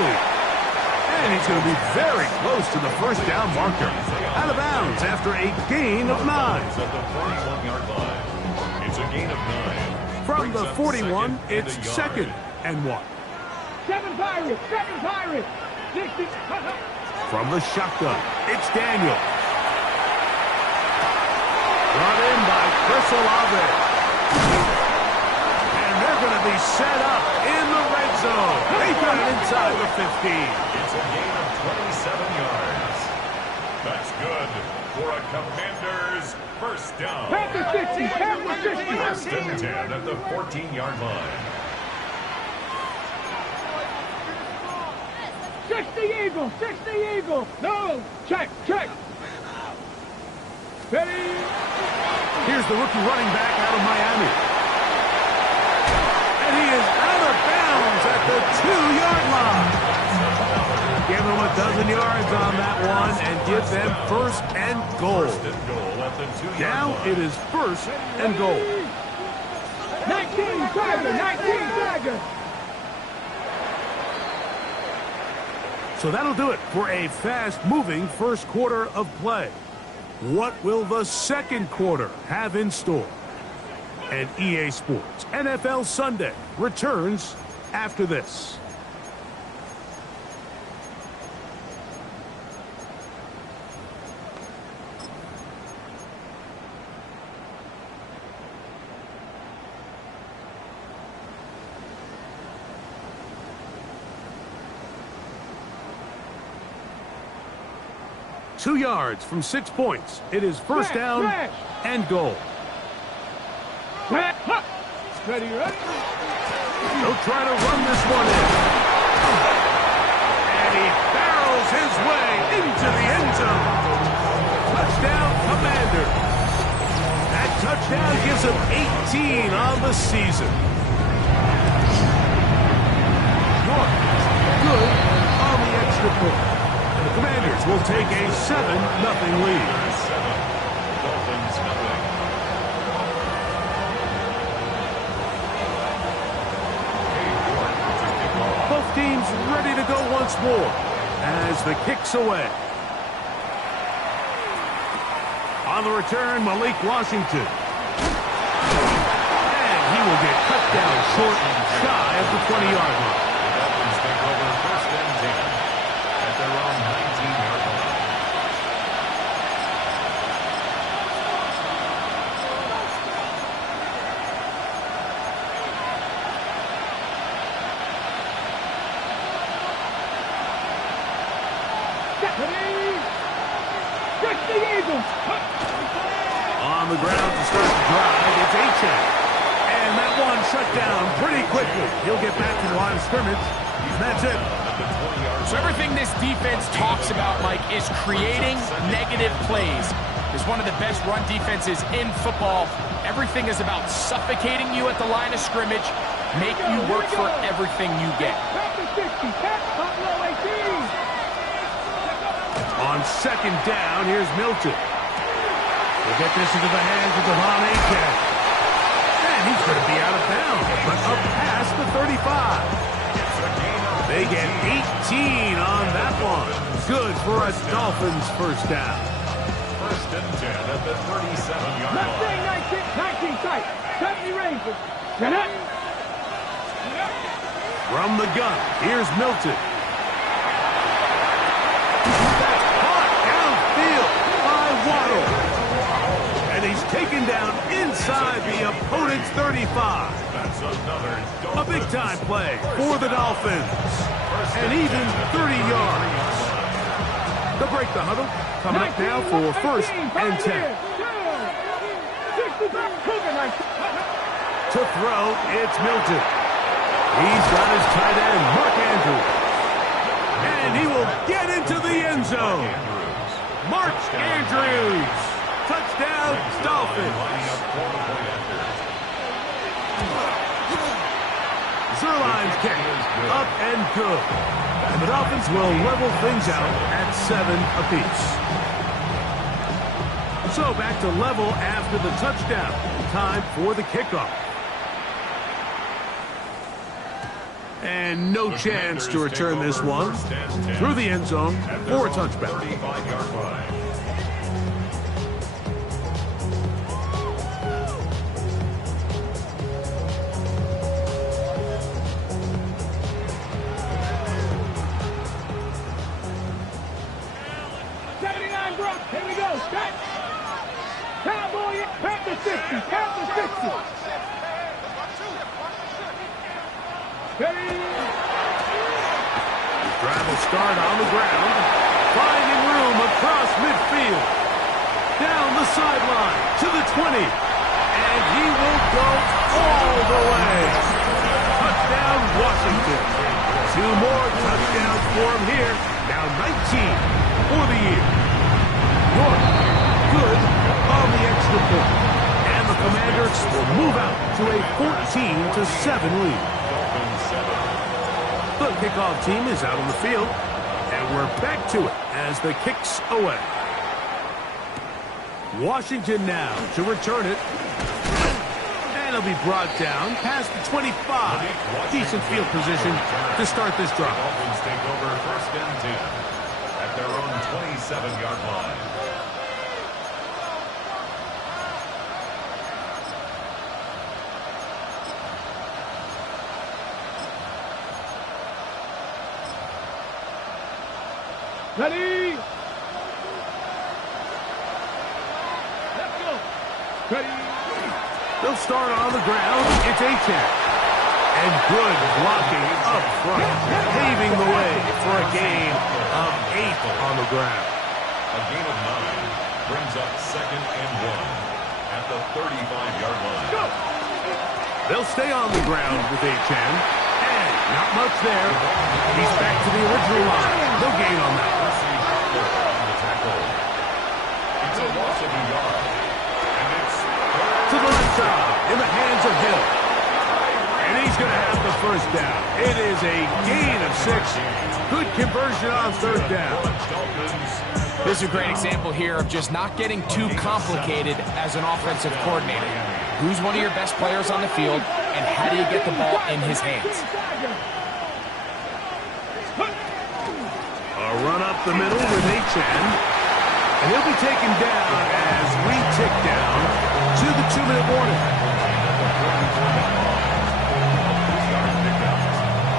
quickly. And he's going to be very close to the first down marker. Out of bounds after a gain of 9. At the 41-yard line. It's a gain of 9. From the 41, it's 2nd and 1. 7 Pirates! 7 Pirates! 60. From the shotgun, it's Daniel. Brought in by Chris Olave. And they're going to be set up in the red zone. They got it inside the 15. It's a gain of 27 yards. That's good for a Commanders first down. Panther 60! Panther 60! First and 10 at the 14-yard line. 60 Eagles! 60 Eagles! No! Check! Check! Ready! Here's the rookie running back out of Miami. And he is out of bounds at the 2-yard line. Give them a dozen yards on that one and give them first and goal. First and goal at the 2-yard Now line. it is first and goal. 19 Tiger! 19 Tiger! So that'll do it for a fast-moving first quarter of play. What will the second quarter have in store? And EA Sports NFL Sunday returns after this. Two yards from 6 points. It is first down and goal. Ready, ready? They'll try to run this one in. And he barrels his way into the end zone. Touchdown, Commander. That touchdown gives him 18 on the season. York good on the extra point. And the Commanders will take a 7-0 lead. 7. Dolphins nothing. Both teams ready to go once more as the kick's away. On the return, Malik Washington. And he will get cut down short and shy of the 20-yard line. The Dolphins take over first and 10 at their own 19-yard line. On the ground to start the drive, it's Achane. And that one shut down pretty quickly. He'll get back to the line of scrimmage. And that's it. So everything this defense talks about, Mike, is creating negative plays. It's one of the best run defenses in football. Everything is about suffocating you at the line of scrimmage, make you work for everything you get. On second down, here's Milton. We'll get this into the hands of Devon Achane. And he's going to be out of bounds, but up past the 35. They get 18 on that one. Good for a Dolphins first down. First and 10 at the 37-yard line. 19 tight. 70 Rangers. Get it. From the gun, here's Milton. That's caught downfield by Waddle. And he's taken down inside the opponent's 35. That's another A big-time play for the Dolphins. And even 30 yards. They'll break the huddle. Coming up now for first and 10. To throw, it's Milton. He's got his tight end, Mark Andrews. And he will get into the end zone. Mark Andrews. Touchdown, Dolphins. Zerline's kick, up and good. And the Dolphins will level things out at 7 apiece. So back to level after the touchdown. Time for the kickoff. And no chance to return this one through the end zone for a touchback. 35-yard line. Here we go. Set. Cowboy. Count the 60. Count the 60. Ready. The drive will start on the ground, finding room across midfield. Down the sideline to the 20. And he will go all the way. Touchdown, Washington. 2 more touchdowns for him here. Now 19 for the year. York, good on the extra point. And the Commanders will move out to a 14-7 lead. The kickoff team is out on the field, and we're back to it as the kick's away. Washington now to return it. And it'll be brought down past the 25. Decent field position to start this drive. Dolphins take over 1st and 10 at their own 27-yard line. Ready. Let's go. Ready. They'll start on the ground. It's Achan. And good blocking up front, paving the way for a gain of 8 on the ground. A gain of 9 brings up 2nd and 1 at the 35-yard line. Go. They'll stay on the ground with Achan. And not much there. He's back to the original line. No gain on that. On the tackle. It's a loss of a yard. And it's To the left side, in the hands of Hill. And he's going to have the 1st down. It is a gain of 6. Good conversion on 3rd down. This is a great example here of just not getting too complicated as an offensive coordinator. Who's one of your best players on the field, and how do you get the ball in his hands? A run up the middle with Achan. And he'll be taken down as we tick down to the 2-minute warning.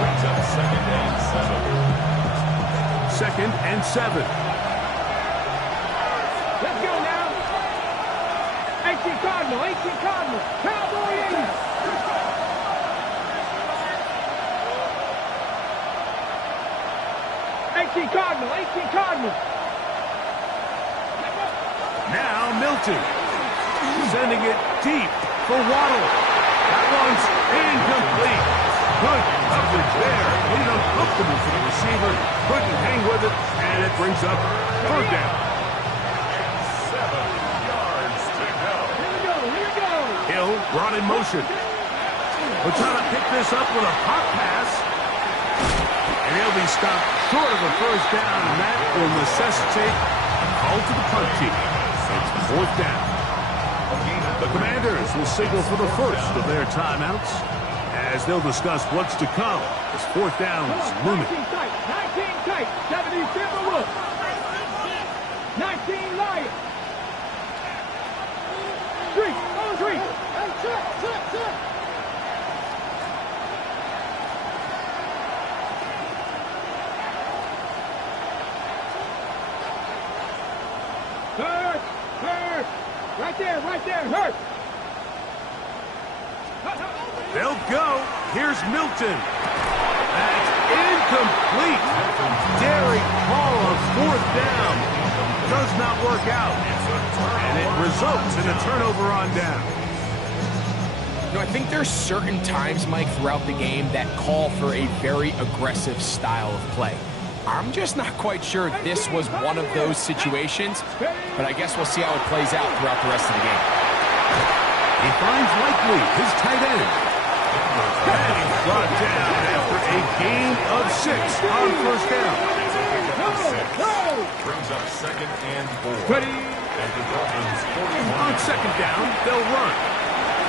brings up 2nd and 7. 2nd and 7. Let's go now. 18 Cardinal. 18 Cardinal. Cowboy 80. Cardinal, 18 Cardinal. Now Milton sending it deep for Waddle. That one's incomplete. Good coverage there. Made it uncomfortable for the receiver. Couldn't hang with it, and it brings up 3rd down. 7 yards to go. Here we go, here we go. Hill brought in motion. We're trying to pick this up with a pop pass. And he'll be stopped short of a 1st down, and that will necessitate a call to the punt team. It's 4th down. The Commanders will signal for the 1st of their timeouts as they'll discuss what's to come as 4th downs looming. 19 tight, 19 tight. 70 Timberwolves. 19 Lions. 3, on 3. Hey, check. Hurt. Right there, hurt. They'll go. Here's Milton. That's incomplete. Daring call of 4th down. Does not work out. And it results in a turnover on down. You know, I think there's certain times, Mike, throughout the game that call for a very aggressive style of play. I'm just not quite sure this was one of those situations, but I guess we'll see how it plays out throughout the rest of the game. He finds Likely, his tight end. And he's brought down after a gain of 6 on 1st down. Brings up 2nd and 4. Ready. And the Dolphins 41. On 2nd down, they'll run.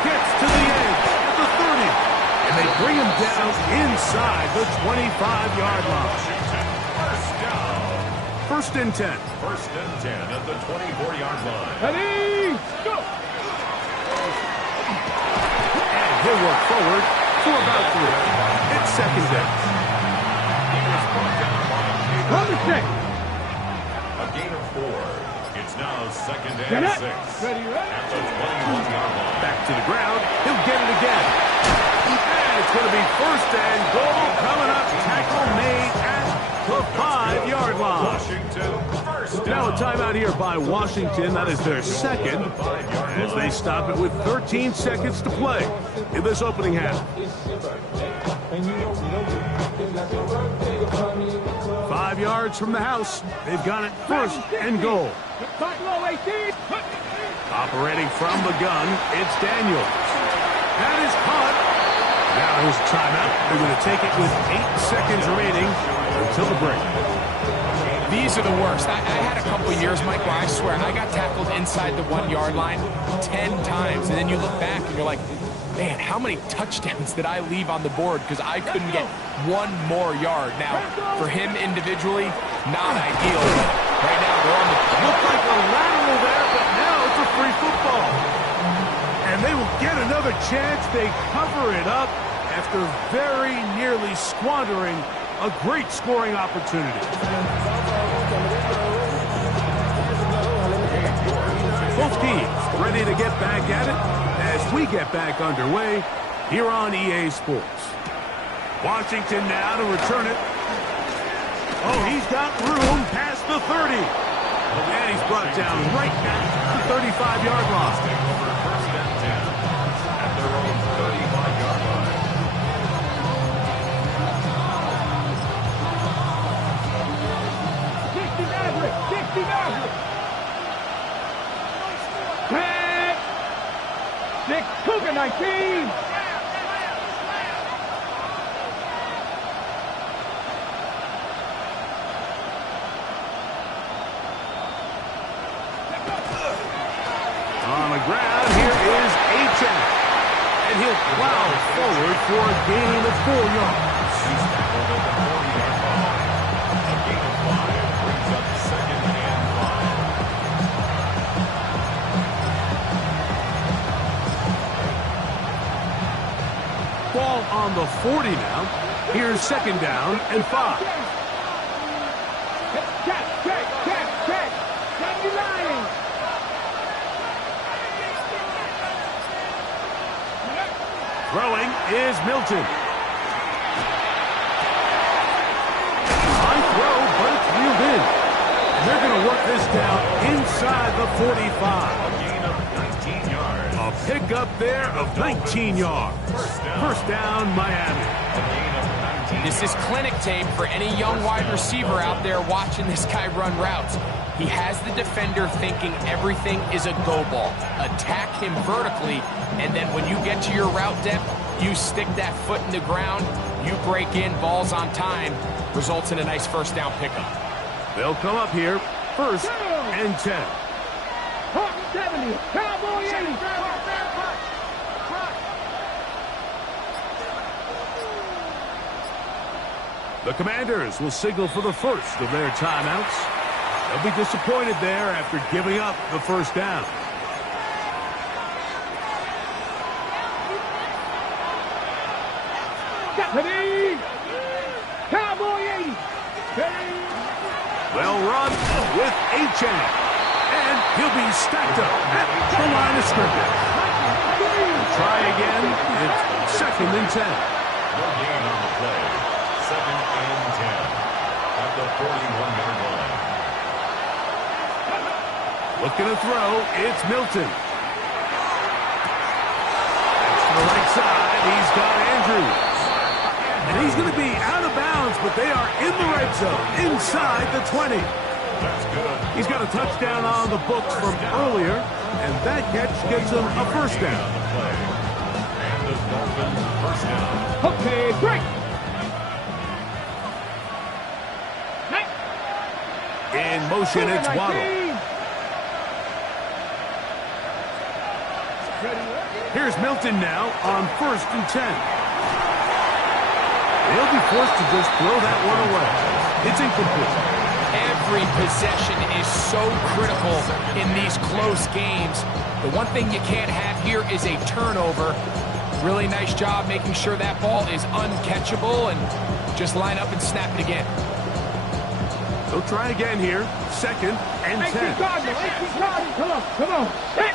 Gets to the edge at the 30. And they bring him down inside the 25-yard line. First down. First and 10. First and 10 at the 24-yard line. Ready, go! And he'll work forward for about 3. It's second down. Number 6. A gain of 4. It's now second Get and it. 6. Ready, ready. At the 21-yard line. Back to the ground. He'll get it again. And it's going to be first and goal coming up. Tackle made at the 5-yard line. Washington, first Now a down. timeout here by Washington. That is their second, as they stop it with 13 seconds to play in this opening half. 5 yards from the house. They've got it first and goal. Back low, 18. Operating from the gun, it's Daniels. That is caught. Now here's a timeout. They're going to take it with 8 seconds remaining until the break. These are the worst. I had a couple years, Mike, where I swear I got tackled inside the 1-yard line 10 times. And then you look back and you're like, man, how many touchdowns did I leave on the board because I couldn't get one more yard? Now, for him individually, not ideal. Right now, they're on the... Looked like a lateral there, but now it's a free football. And they will get another chance. They cover it up after very nearly squandering a great scoring opportunity. Both teams ready to get back at it as we get back underway here on EA Sports. Washington now to return it. Oh, he's got room past the 30. And he's brought down right at the 35-yard line. Over first and 10 at their own 35-yard line. 60 Maverick, 60 Maverick. 10. 6 Cougar, 19. On the ground, here is Achane. And he'll plow forward for a gain of 4 yards. He's tackled at the 40-yard line. A gain of 5 brings up second and 5. Ball on the 40 now. Here's second down and 5. Check. Check your line. Throwing is Milton. High throw, but it's reeled in. And they're going to work this down inside the 45. A gain of 19 yards. A pickup there of 19 yards. First down, Miami. A gain of 19. This is clinic tape for any young wide receiver out there watching this guy run routes. He has the defender thinking everything is a go ball. Attack him vertically, and then when you get to your route depth, you stick that foot in the ground, you break in, balls on time, results in a nice first down pickup. They'll come up here, first and 10. Hawk 70. Cowboy 80. The Commanders will signal for the first of their timeouts. They'll be disappointed there after giving up the first down. Ready. Cowboy 80. Ready. Well run with Achane. And he'll be stacked up at the line of scrimmage. Try again. It's second and 10. No gain on the play. Second and 10 at the 41-yard line. Looking to throw, it's Milton. That's to the right side, he's got Andrews. And he's going to be out of bounds, but they are in the red zone, inside the 20. That's good. He's got a touchdown on the books from earlier, and that catch gets him a first down. On the play. And the Dolphins first down. Okay, break. In motion, it's Waddle. Here's Milton now on first and 10. They'll be forced to just throw that one away. It's incomplete. Every possession is so critical in these close games. The one thing you can't have here is a turnover. Really nice job making sure that ball is uncatchable, and just line up and snap it again. They'll try again here. 2nd and 10. 18 Cardinal, 18 Cardinal. Come on. Hit.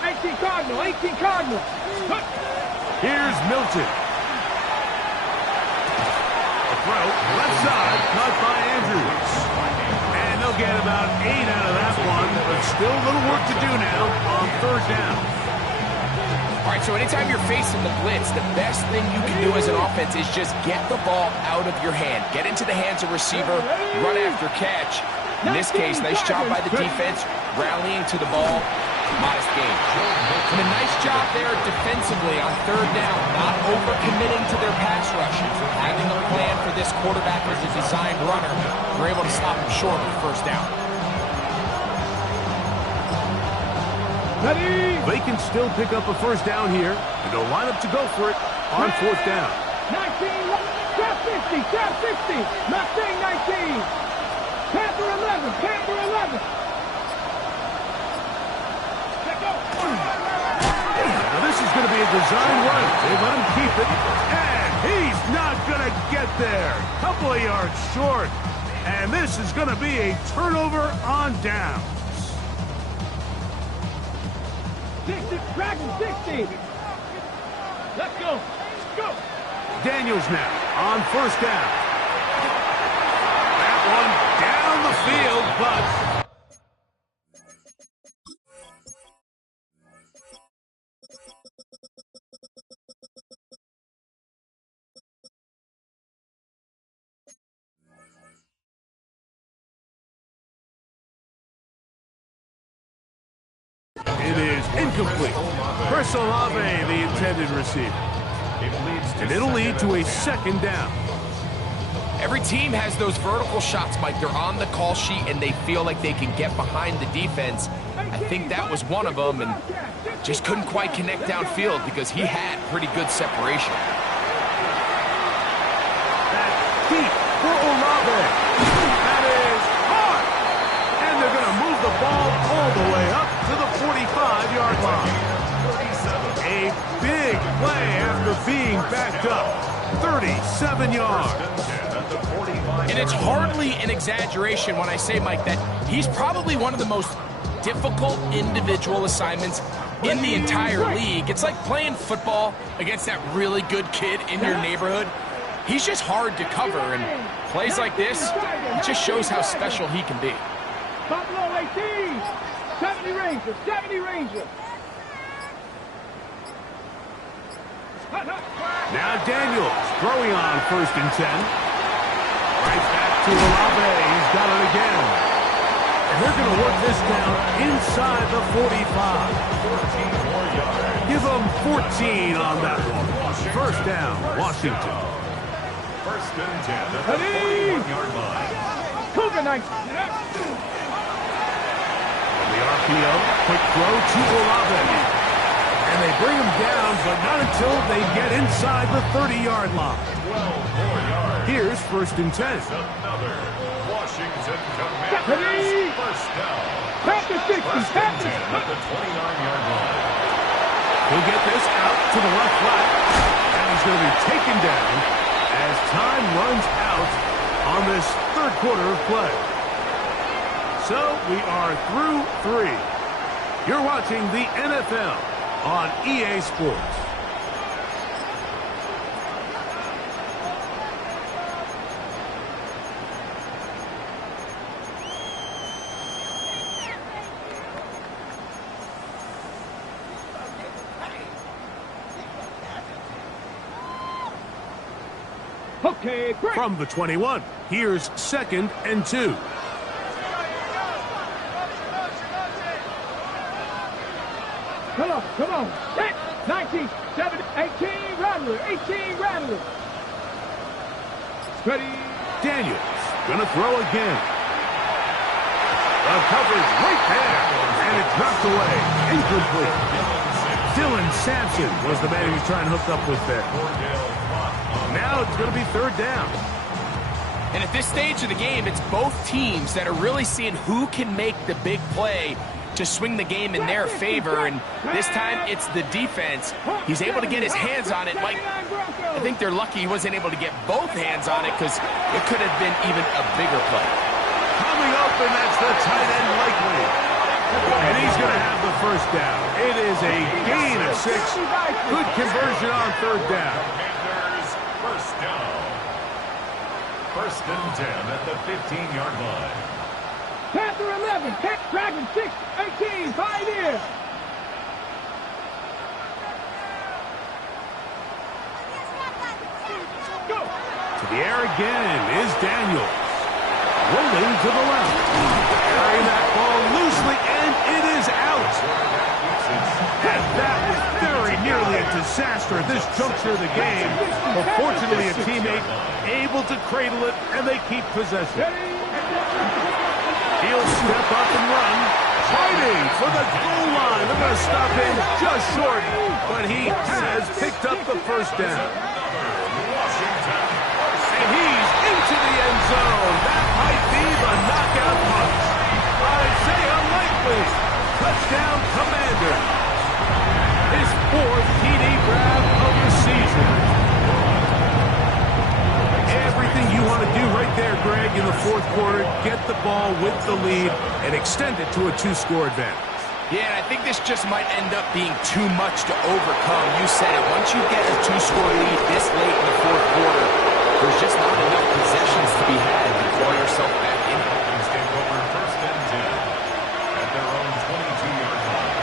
18 Cardinal, 18 Cardinal. Here's Milton. A throw, left side, caught by Andrews. And they'll get about 8 out of that one, but still a little work to do now on 3rd down. All right, so anytime you're facing the blitz, the best thing you can do as an offense is just get the ball out of your hand. Get into the hands of receiver, run after catch. In this case, nice job by the defense, rallying to the ball. Modest gain. And a nice job there defensively on 3rd down, not overcommitting to their pass rush. Having a plan for this quarterback as a designed runner, they're able to stop him short of the 1st down. Ready. They can still pick up a 1st down here, and they'll line up to go for it on 4th down. 19, trap 50, trap 60, Mustang 19, Panther 11, Panther 11. Now this is going to be a design run. They let him keep it, and he's not going to get there. Couple of yards short, and this is going to be a turnover on downs. 60, Dragon 60. Let's go. Go. Daniels now on 1st down. That one down the field, but it is incomplete. Chris Olave, the intended receiver. And it'll lead to a 2nd down. Every team has those vertical shots, Mike. They're on the call sheet, and they feel like they can get behind the defense. I think that was one of them, and just couldn't quite connect downfield because he had pretty good separation. That's deep for Olave. That is hard. And they're going to move the ball all the way up to the 45-yard line. A big play after being backed up. 37 yards. And it's hardly an exaggeration when I say, Mike, that he's probably one of the most difficult individual assignments in the entire league. It's like playing football against that really good kid in your neighborhood. He's just hard to cover, and plays like this, it just shows how special he can be. Buffalo 18, 70 Rangers, 70 Rangers. Now Daniels throwing on 1st and 10. Right back to Olave. He's got it again. And they're going to work this down inside the 45. 14 more yards. Give them 14 on that one. 1st down, Washington. 1st and 10 at the 41-yard line. Cougar 19. From the RPO, quick throw to Olave. And they bring him down, but not until they get inside the 30-yard line. 12 more yards. Here's 1st and 10. Another Washington Commanders 1st down. Panther 60, 1st and Panther. 10 at the 29-yard line. He'll get this out to the left flat, and he's going to be taken down as time runs out on this 3rd quarter of play. So we are through 3. You're watching the NFL on EA Sports. Okay, break. From the 21, here's 2nd and 2. Come on. 19, 7, 18, Rattler, 18, Rattler. Ready. Daniels gonna throw again. The coverage right there, and it dropped away. Incomplete. Dylan Sampson was the man he was trying to hook up with there. Now It's going to be third down. And at this stage of the game, it's both teams that are really seeing who can make the big play to swing the game in their favor, and this time it's the defense. He's able to get his hands on it. Mike, I think they're lucky he wasn't able to get both hands on it because it could have been even a bigger play. Coming up, and that's the tight end likely. And he's going to have the first down. It is a gain of 6. Good conversion on third down. Commanders, first down. First and 10 at the 15-yard line. Panther 11, Dragon 6, 18, Pioneer. Go. To the air again is Daniels. Rolling to the left. Carrying that ball loosely, and it is out. And that was very nearly a disaster at this juncture of the game. But fortunately, a teammate able to cradle it, and they keep possession. He'll step up and run, fighting for the goal line. They're going to stop him just short, but he has picked up the first down. And he's into the end zone. That might be the knockout punch. I'd say unlikely. Touchdown, Commander. His 4th TD grab of the season. Everything you want to do right there, Greg, in the 4th quarter, get the ball with the lead and extend it to a 2-score advantage. Yeah, and I think this just might end up being too much to overcome. You said it. Once you get a 2-score lead this late in the 4th quarter, there's just not enough possessions to be had to claw yourself back in. Dolphins take over first and 10 at their own 22-yard line.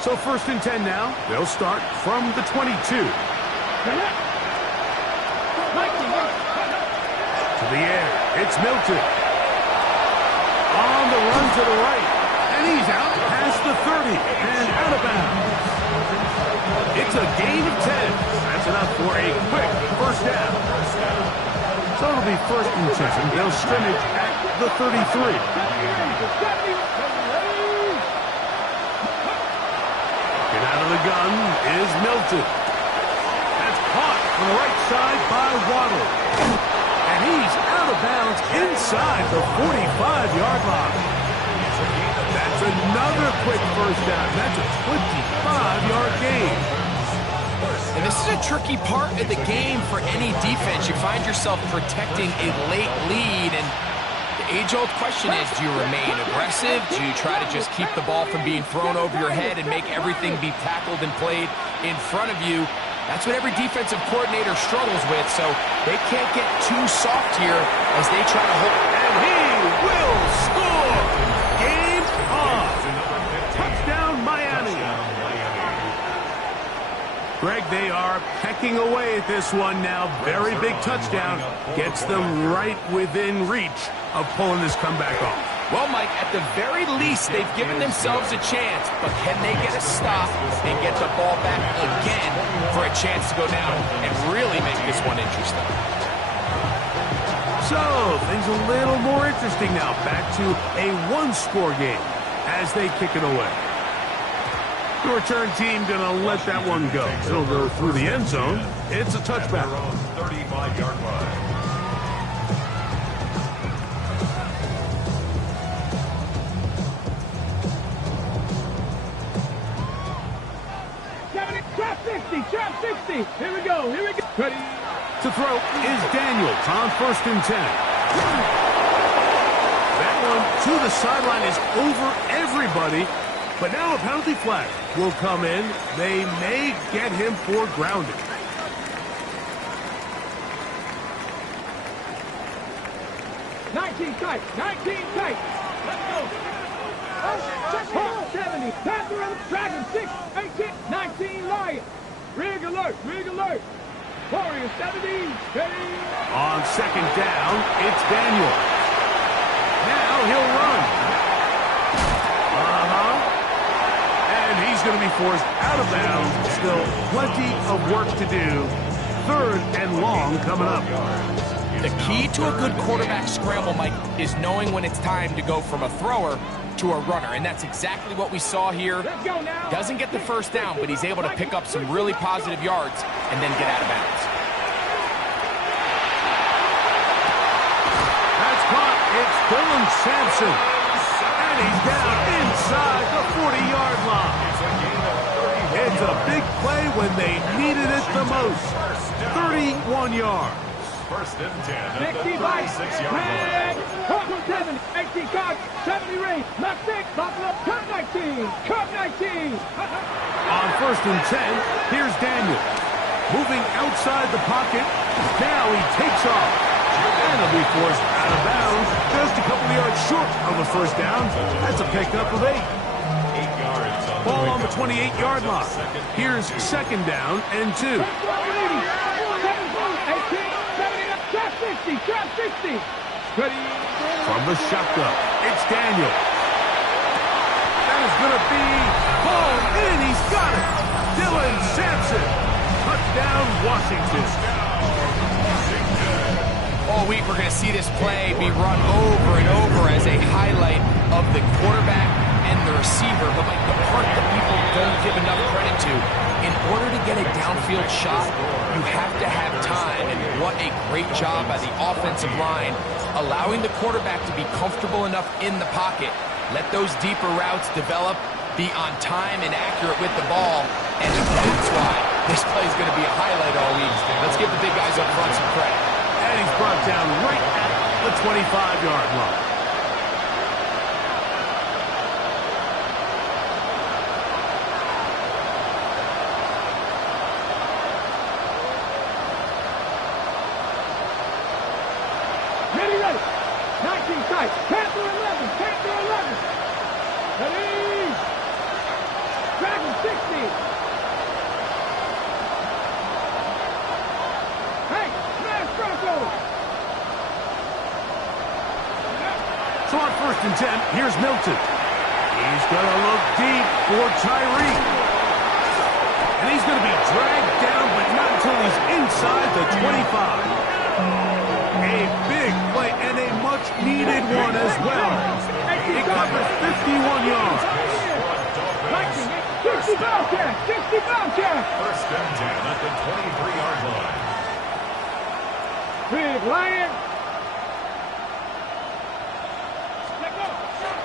So first and 10 now. They'll start from the 22. To the air. It's Milton. On the run to the right. And he's out past the 30 and out of bounds. It's a gain of 10. That's enough for a quick first down. So it'll be first and 10. They'll scrimmage at the 33. Out of the gun is Milton. That's caught on the right side by Waddle. And he's out of bounds inside the 45-yard line. That's another quick first down. That's a 25-yard gain. And this is a tricky part of the game for any defense. You find yourself protecting a late lead, and the age-old question is, do you remain aggressive? Do you try to just keep the ball from being thrown over your head and make everything be tackled and played in front of you? That's what every defensive coordinator struggles with, so they can't get too soft here as they try to hold. And he will score! Game on! Touchdown, Miami! Greg, they are pecking away at this one now. Very big touchdown. Gets them right within reach of pulling this comeback off. Well, Mike, at the very least, they've given themselves a chance, but can they get a stop and get the ball back again for a chance to go down and really make this one interesting? So, things a little more interesting now. Back to a 1-score game as they kick it away. The return team going to let that one go. It'll go through the end zone. It's a touchback. 35-yard line. Trap 60. Here we go. Ready. To throw is Daniels on first and 10. That one to the sideline is over everybody. But now a penalty flag will come in. They may get him for grounding. Tight. 19 tight. Let's go. 70. Panther and Dragon 6, 18, 19 Lion. Rig alert. Warrior 70. Ready. On second down, it's Daniel. Now he'll run. And he's going to be forced out of bounds. Still plenty of work to do. Third and long coming up. The key to a good quarterback scramble, Mike, is knowing when it's time to go from a thrower to a runner, and that's exactly what we saw here. Let's go now. Doesn't get the first down, but he's able to pick up some really positive yards and then get out of bounds. That's caught. It's Dylan Sampson. And he's down inside the 40-yard line. It's a big play when they needed it the most. 31 yards. First and 10 at Next the 36-yard line. 7, 18 card, 70 range, not 6, Buffalo, cut 19, cut 19. On first and 10, here's Daniel. Moving outside the pocket. Now he takes off. And he'll be forced out of bounds. Just a couple of yards short of a first down. That's a pickup of 8. 8 yards on Ball the on the 28-yard line. Here's second down and 2. 60. Ready. From the shotgun, it's Daniel. That is going to be hauled in. He's got it. Dylan Sampson. Touchdown, Washington. All week we're going to see this play be run over and over as a highlight of the quarterback and the receiver. But like the part that people don't give enough credit to, in order to get a downfield shot, you have to have time. And what a great job by the offensive line, allowing the quarterback to be comfortable enough in the pocket. Let those deeper routes develop, be on time and accurate with the ball. And that's why this play is going to be a highlight all week. Let's give the big guys up front some credit. And he's brought down right at the 25-yard line. Ready. 19 tight. Panther 11. Ready. Dragon 60. Hey, smash Broncos. So on first and 10, here's Milton. He's going to look deep for Tyreek. And he's going to be dragged down, but not until he's inside the 25. A big play and a much-needed one as well. It covers 51 yards. 60 Bobcat. First and 10 at the 23-yard line. Big Lion.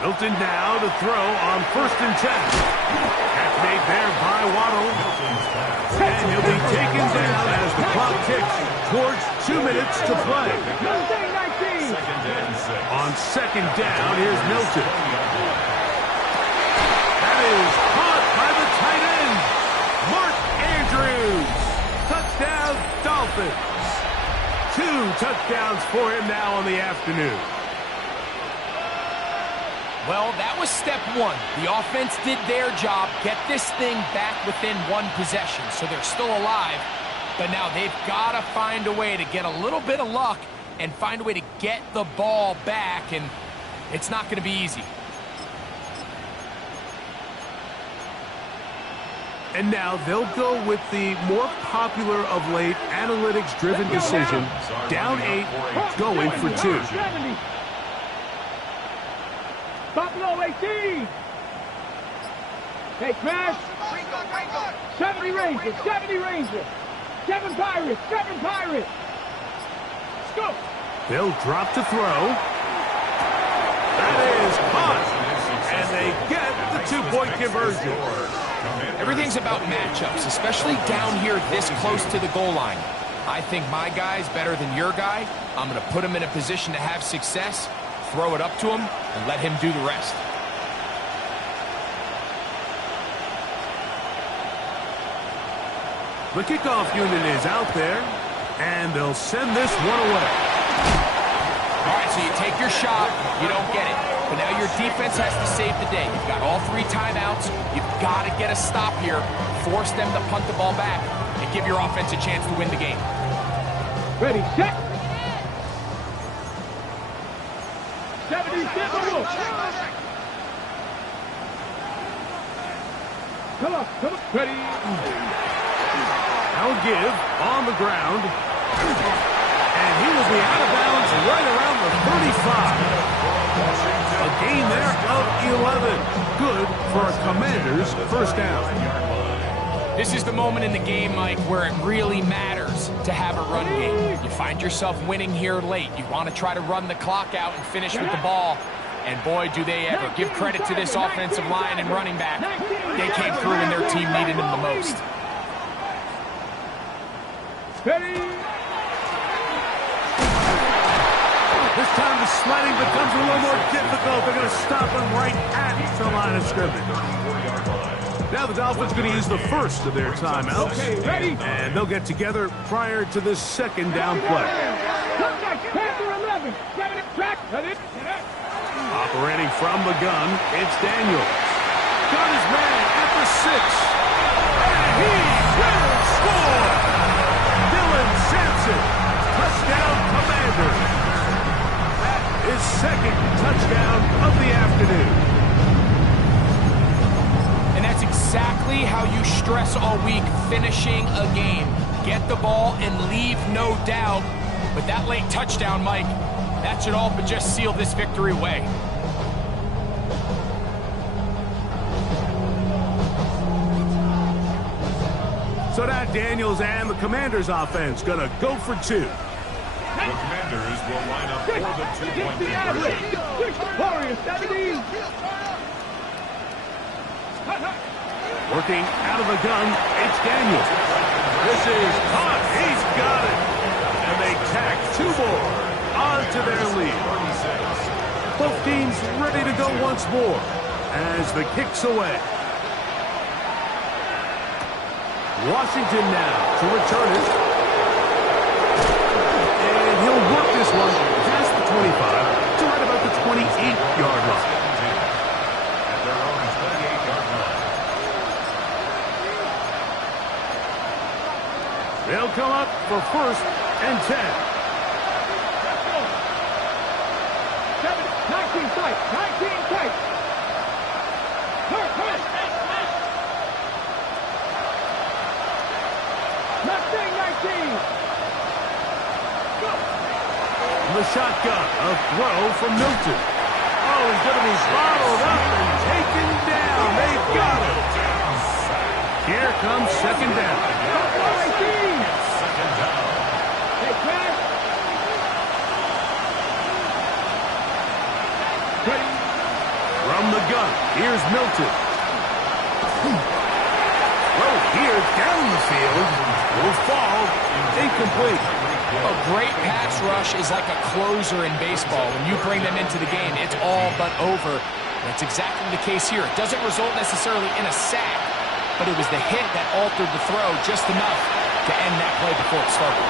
Milton now to throw on first and 10. That's made there by Waddle. And he'll be taken down as the clock ticks towards 2 minutes to play. Second and 6. On second down, here's Milton. That is caught by the tight end, Mark Andrews. Touchdown, Dolphins. 2 touchdowns for him now on the afternoon. Well, that was step 1. The offense did their job, get this thing back within 1 possession, so they're still alive. But now they've got to find a way to get a little bit of luck and find a way to get the ball back, and it's not going to be easy. And now they'll go with the more popular of late analytics-driven decision. Down 8, going for 2. Buffalo 18. Hey, Crash. 70 Rangers. 7 Pirates. Let's go. They'll drop to throw. That is caught. And they get the 2-point conversion. Everything's about matchups, especially down here this close to the goal line. I think my guy's better than your guy. I'm going to put him in a position to have success, throw it up to him, and let him do the rest. The kickoff unit is out there, and they'll send this one away. All right, so you take your shot, you don't get it. But now your defense has to save the day. You've got all 3 timeouts. You've got to get a stop here, force them to punt the ball back, and give your offense a chance to win the game. Ready, set. 77. Come on. Ready. Now give on the ground. And he will be out of bounds right around the 35. A gain gain there of 11. Good for a Commanders first down. This is the moment in the game, Mike, where it really matters to have a run game. You find yourself winning here late. You want to try to run the clock out and finish with the ball. And boy, do they ever. Give credit to this offensive line and running back. They came through when their team needed them the most. Ready? This time the sledding becomes a little more difficult. They're going to stop him right at the line of scrimmage. Now the Dolphins going to use the first of their timeouts. Okay, ready? And they'll get together prior to the second down play. Panther 11. Track. Operating from the gun, it's Daniels. Got his man at the 6. And he will score! Dylan Sampson, touchdown Commanders. That is second touchdown of the afternoon. And that's exactly how you stress all week, finishing a game. Get the ball and leave no doubt. But that late touchdown, Mike, that should all but just seal this victory away. So now Daniels and the Commanders offense going to go for 2. The Commanders will line up for the 2-point conversion. Warriors 70. Working out of the gun, it's Daniels. This is caught. He's got it. And they tack 2 more onto their lead. Both teams ready to go once more as the kick's away. Washington now to return it. And he'll work this one past the 25 to right about the 28-yard line. At their own 28-yard line. They'll come up for 1st and 10. 19 tight. 19 tight. Hurt. The shotgun, a throw from Milton. Oh, he's going to be bottled up and taken down. They've got him. Here comes second down. Second down. From the gun, here's Milton. Throw here down the field. Will fall. Incomplete. A great pass rush is like a closer in baseball. When you bring them into the game, it's all but over. That's exactly the case here. It doesn't result necessarily in a sack, but it was the hit that altered the throw just enough to end that play before it started.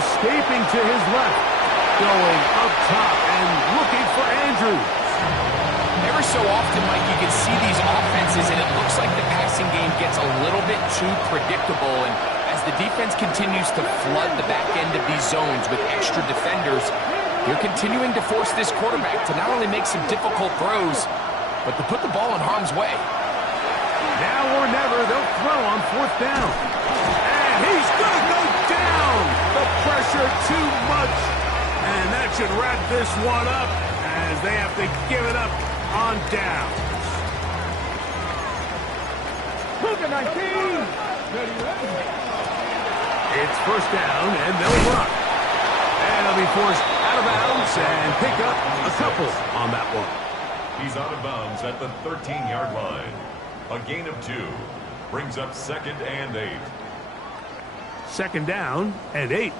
Escaping to his left. Going up top and looking for Andrews. Every so often, Mike, you can see these offenses, and it looks like the passing game gets a little bit too predictable. And as the defense continues to flood the back end of these zones with extra defenders, you're continuing to force this quarterback to not only make some difficult throws, but to put the ball in harm's way. Now or never, they'll throw on 4th down. And he's going to go down. The pressure too much. And that should wrap this one up as they have to give it up on downs. Hooker 19. It's first down, and they'll run. And they'll be forced out of bounds and pick up a couple on that one. He's out of bounds at the 13-yard line. A gain of 2 brings up 2nd and 8. Second down and 8.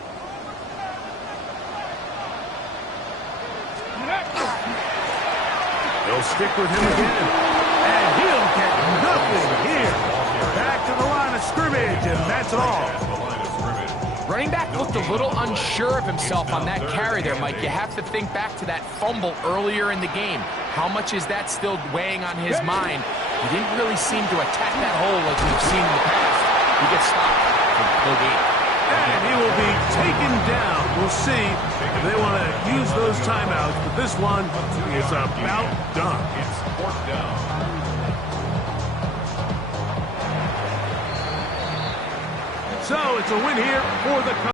They'll stick with him again. And he'll get nothing here. Back to the line of scrimmage, and that's all. Running back looked a little unsure of himself on that carry there, Mike. You have to think back to that fumble earlier in the game. How much is that still weighing on his mind? He didn't really seem to attack that hole like we've seen in the past. He gets stopped for no gain. And he will be taken down. We'll see if they want to use those timeouts, but this one is about done. It's 4th down. So it's a win here for the